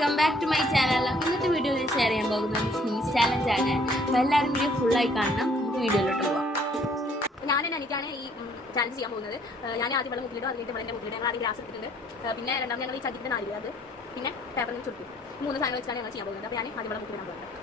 Welcome back to my channel. ഇന്നത്തെ വീഡിയോയിൽ share ചെയ്യാൻ പോകുന്നത് സ്നീസ് ചാലഞ്ച് ആണ്. അപ്പോൾ എല്ലാവരും വീഡിയോ ഫുള്ളായി കാണണം. നമുക്ക് വീഡിയോയിലോട്ട് പോകാം. എനിക്കാണ് ഈ ചാലഞ്ച് ചെയ്യാൻ പോകുന്നത്. ഞാൻ ആദ്യം വെള്ളം മുക്കിലിടും, അതിൻ്റെ വെള്ളം മുക്കിലിടും. ഞങ്ങൾ ആദ്യം ഗ്ലാസ് എടുത്തിട്ടുണ്ട്. പിന്നെ രണ്ടാമത് ഞങ്ങൾ ഈ ചകിരിൻ്റെ നാല് അത് പിന്നെ പേപ്പറിൽ ചുരുക്കും. 3 സാധനങ്ങൾ വെച്ചാണ് ഞങ്ങൾ ചെയ്യാൻ പോകുന്നത്. അപ്പോൾ ഞാൻ ആദ്യം വെള്ളം മുക്കിലിടാൻ പോകുന്നത്.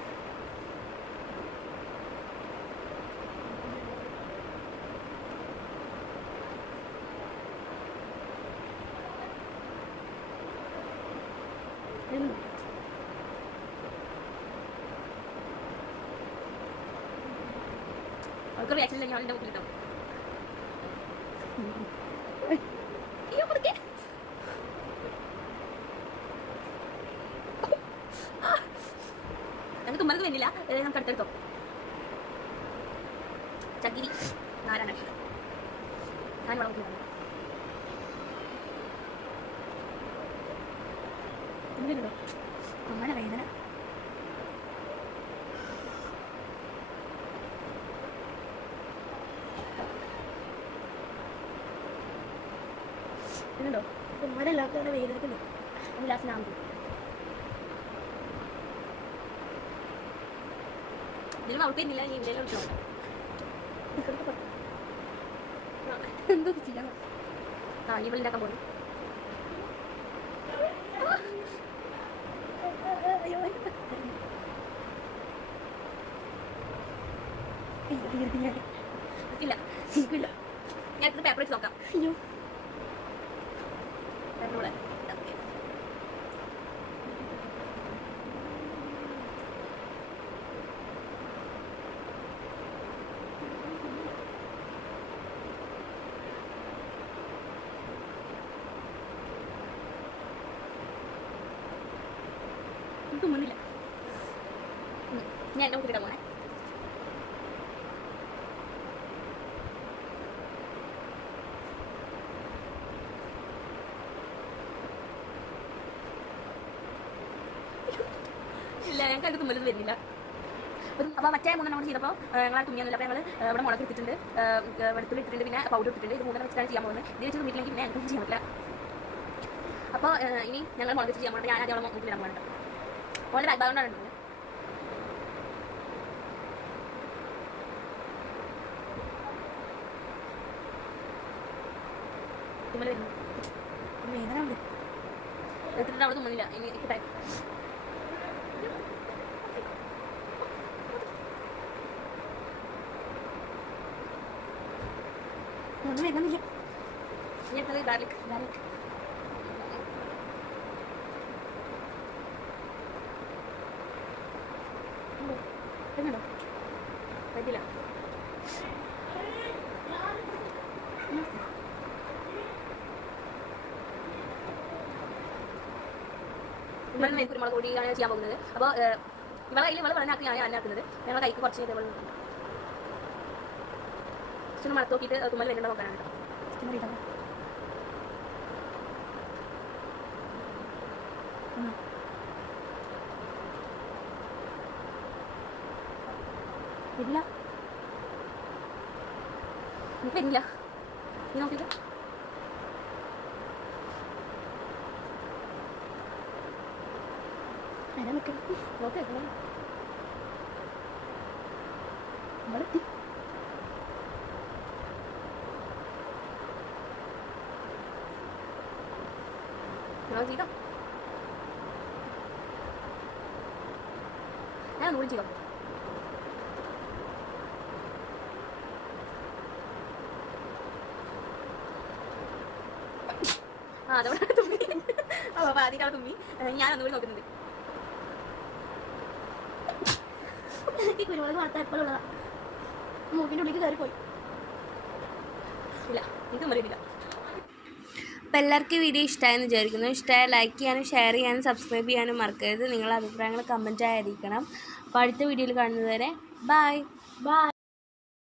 അവർക്ക് റിയാക്ഷൻ ഇല്ലെങ്കിൽ അവൻ്റെ മുക്കിലിട്ടോ. ഞങ്ങൾക്ക് തുമ്മലത് വേണ്ടില്ല, നമുക്ക് അടുത്തെടുത്തോ. ചകിരി നാരായണ ഞാൻ വെള്ളം തുമ്മലുണ്ടോ? തുമ്മല വേദന. ണ്ടോ തുമ്മലല്ലാത്ത വേദനക്കുണ്ട്. ലാസ്റ്റ് ഞാൻ ഇതിന് ഉറപ്പില്ല. ഈ ഇന്ത്യയിൽ വിളിച്ചോ എന്തോ ചെയ്യണം. ഈ വെള്ളിണ്ടാക്കാൻ പോകുന്നു. ഇല്ല എനിക്കില്ല. ഞാൻ ഇത് പേപ്പർ വെച്ച് നോക്കാം. അയ്യോ പേപ്പറൂടെ തുമ്മുന്നില്ല. ഞാൻ എൻ്റെ കുട്ടിയുടെ പോണേ. ഇല്ല ഞങ്ങൾക്ക് തുമ്മലത് വരുന്നില്ല. അപ്പോൾ മറ്റേ 3 നമ്മൾ ചെയ്തപ്പോൾ ഞങ്ങൾ തുമ്മിയൊന്നുമില്ല. അപ്പോൾ ഞങ്ങൾ ഇവിടെ മുളക് എടുത്തിട്ടുണ്ട്, വെളുത്തുള്ളി ഇട്ടിട്ടുണ്ട്, പിന്നെ പൗഡർ ഇട്ടിട്ടുണ്ട്. ഇത് 3 വെച്ചിട്ടാണ് ചെയ്യാൻ പോകുന്നത്. ഇത് വെച്ച് തുമ്മിയില്ലെങ്കിൽ പിന്നെ ഞങ്ങൾക്ക് ചെയ്യാൻ പറ്റില്ല. അപ്പോൾ ഇനി ഞങ്ങൾ മുളക് വെച്ച് ചെയ്യാൻ പോകുന്നത്. ഞാൻ ആദ്യം മുക്കിലിടാൻ പോകുന്നുണ്ട്. ഓൻ്റെ ബാക്ക് ബാക്ക്ഗ്രൗണ്ടാണ് ഉള്ളത്. തുമ്മൽ വരുന്നു. വേദന ഉണ്ട്. എടുത്തിട്ട് അവിടെ തുമ്മുന്നില്ല. ഇനി കിട്ടാൻ ഒന്നും വരുന്നില്ല. ഇനി എടുത്തത് ഗാർലിക് വരുന്നുണ്ടോ? പറ്റില്ല. കുരുമുളക് പൊടിയാണ് ചെയ്യാൻ പോകുന്നത്. അപ്പോൾ ഇവളെ കയ്യിൽ ഇവളെ വെള്ളം ആക്കി അന്നാക്കുന്നത്. ഞങ്ങളുടെ കൈക്ക് കുറച്ച് വെള്ളം മണത്ത് നോക്കിയിട്ട് തുമ്മൽ വരുന്നുണ്ടോ നോക്കാനാണ്. ഇല്ല എനിക്ക് വരില്ല. നീ നോക്കിയിട്ട് നോക്കി ഇവിടെ ചെയ്തോ. ഞാൻ ഒന്നുകൂടി ചെയ്തോ. അതവിടെ തുമ്മി. അപ്പോൾ ആദ്യമായിട്ടാണ് തുമ്മി. ഞാൻ ഒന്നുകൂടി നോക്കുന്നുണ്ട്. ഈ കുരുമുളക് വാർത്ത എപ്പോഴും ഉള്ളതാണ്. മൂക്കിൻ്റെ ഉള്ളിലേക്ക് കയറിപ്പോയി. ഇല്ല ഇത് തുമ്മലില്ല. അപ്പോൾ എല്ലാവർക്കും വീഡിയോ ഇഷ്ടമായെന്ന് വിചാരിക്കുന്നു. ഇഷ്ടമായ ലൈക്ക് ചെയ്യാനും ഷെയർ ചെയ്യാനും സബ്സ്ക്രൈബ് ചെയ്യാനും മറക്കരുത്. നിങ്ങളുടെ അഭിപ്രായങ്ങൾ കമൻറ്റായി അറിയിക്കണം. അപ്പോൾ അടുത്ത വീഡിയോയിൽ കാണുന്നത് വരെ ബൈ.